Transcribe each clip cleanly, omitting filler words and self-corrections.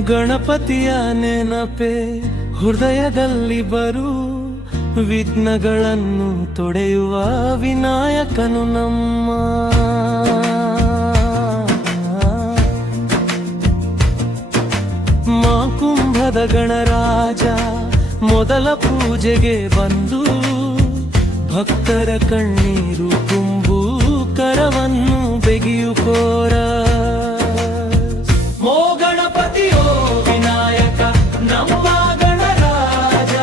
ಗಣಪತಿಯ ನೆನಪೆ ಹೃದಯದಲ್ಲಿ ಬರು, ವಿಘ್ನಗಳನ್ನು ತೊಡೆಯುವ ವಿನಾಯಕನು ನಮ್ಮ. ಮಾಕುಂಭದ ಗಣರಾಜ ಮೊದಲ ಪೂಜೆಗೆ ಬಂದು, ಭಕ್ತರ ಕಣ್ಣೀರು ತುಂಬು ಕರವನ್ನು ಬೆಗೆಯುಕೋರ. ಮೋ ಗಣಪತಿಯೋ ವಿನಾಯಕ ನಮ್ಮ ಗಣರಾಜ,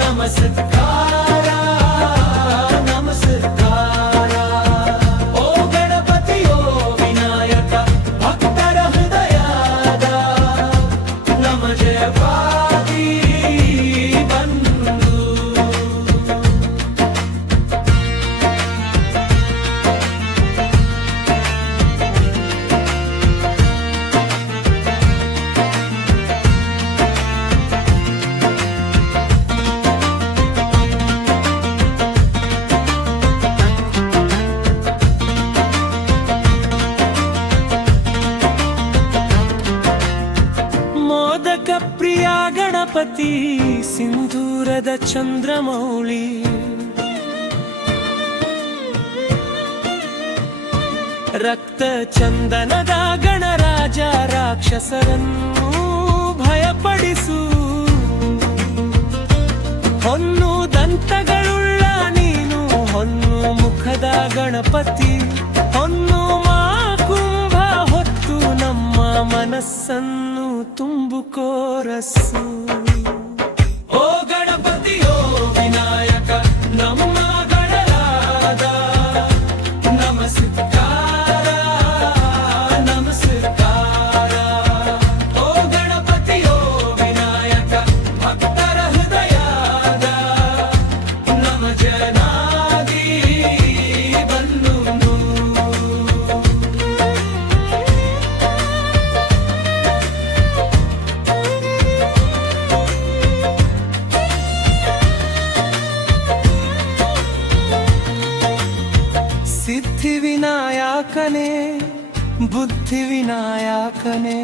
ನಮಸ್ಕಾರ ನಮಸ್ಕಾರ. ಓ ಗಣಪತಿಯೋ ವಿನಾಯಕ ಭಕ್ತರ ಹೃದಯದ ನಮ ಜಯವಾದಿ ಬಂದು. ಪ್ರಿಯ ಗಣಪತಿ ಸಿಂಧೂರದ ಚಂದ್ರಮೌಳಿ, ರಕ್ತ ಚಂದನದ ಗಣರಾಜ ರಾಕ್ಷಸರನ್ನು ಭಯಪಡಿಸು. ಹೊನ್ನು ದಂತಗಳುಳ್ಳ ನೀನು ಹೊನ್ನು ಮುಖದ ಗಣಪತಿ, ಹೊನ್ನು ಮಾಕುಂಭ ಹೊತ್ತು ನಮ್ಮ ಮನಸ್ಸನ್ನು ತುಂಬುಕೋರಸ್ಸು. ಓ ಗಣಪತಿಯೋ ವಿನಾಯಕ ನಮ್ಮ ಗಣರಾಜ, ನಮಸ್ಕಾರ ನಮಸ್ಕಾರ. ಓ ಗಣಪತಿಯೋ ವಿನಾಯಕ ಭಕ್ತರ ಹೃದಯದ ನಮ ಜನಾದಿ ಬಂದು. ಸಿದ್ಧಿ ವಿನಾಯಕನೇ ಬುದ್ಧಿ ವಿನಾಯಕನೇ,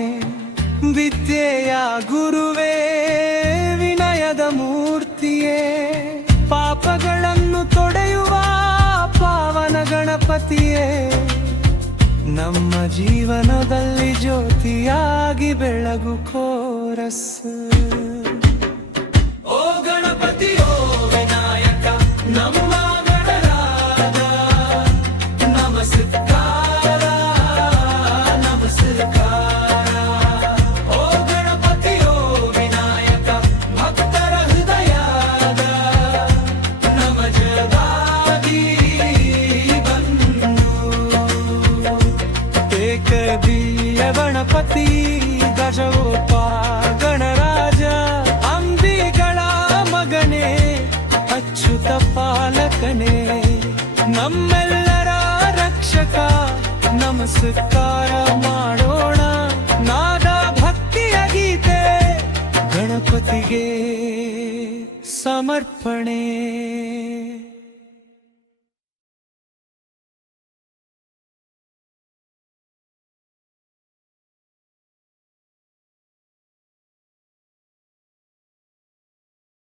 ವಿದ್ಯೆಯ ಗುರುವೇ ವಿನಯದ ಮೂರ್ತಿಯೇ, ಪಾಪಗಳನ್ನು ತೊಡೆಯುವ ಪಾವನ ಗಣಪತಿಯೇ, ನಮ್ಮ ಜೀವನದಲ್ಲಿ ಜ್ಯೋತಿಯಾಗಿ ಬೆಳಗು ಕೋರಸ್ಸು. ಓ ಗಣಪತಿಯೋ ವಿನಾಯಕ ನಮ್ಮ ಗಣಪತಿ ದಶರೂಪ ಗಣರಾಜ, ಅಂಬಿಗಳ ಮಗನೇ ಅಚ್ಯುತ ಪಾಲಕನೇ, ನಮ್ಮೆಲ್ಲರ ರಕ್ಷಕ ನಮಸ್ಕಾರ ಮಾಡೋಣ. ನಾದ ಭಕ್ತಿಯ ಗೀತೆ ಗಣಪತಿಗೆ ಸಮರ್ಪಣೆ.